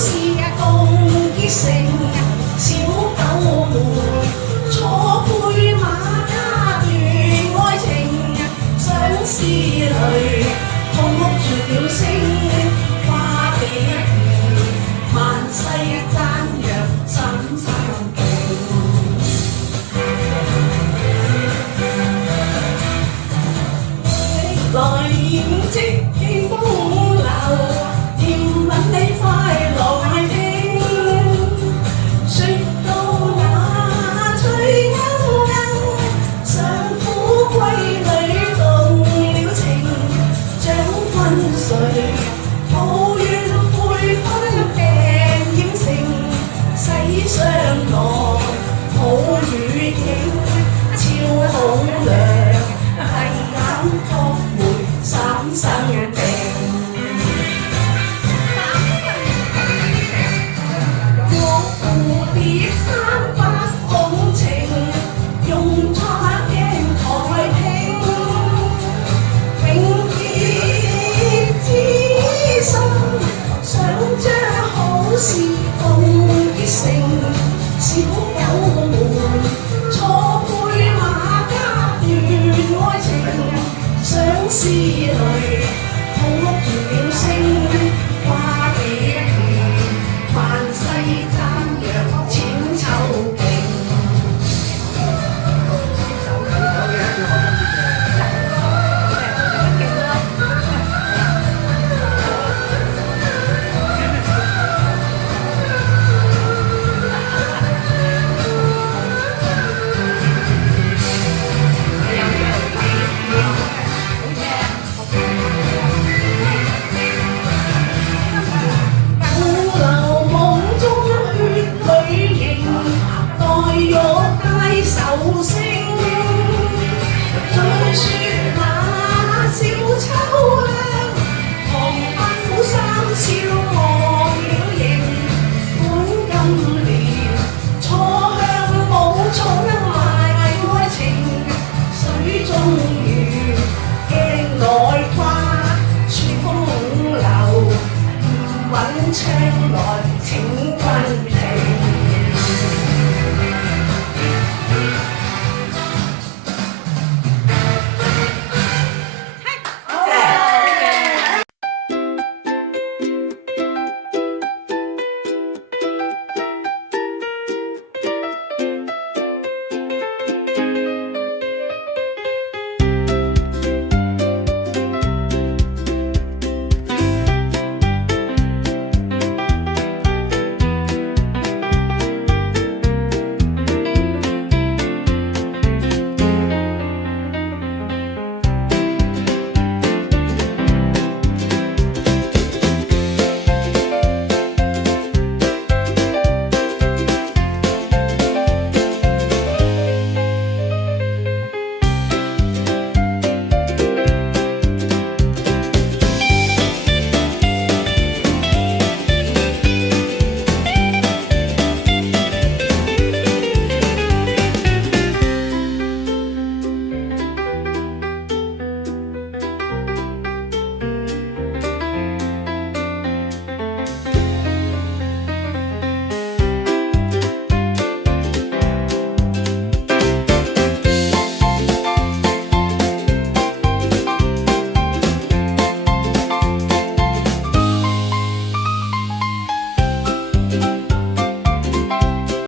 是共結成小狗們，錯配馬家斷愛情，相思淚痛哭絕了聲，花比葉萬世讚揚心生勁，來驗跡見風流，甜吻你快來聽，説到那翠鶯鶯，上府閨女動了情，將軍誰抱怨悔婚病染成，世上來好雨景，俏紅娘閉眼託回三生定。蝴蝶三百共情，用擦鏡台聽，永結之心，想將好事共結成，小狗們錯配馬家斷愛情，相思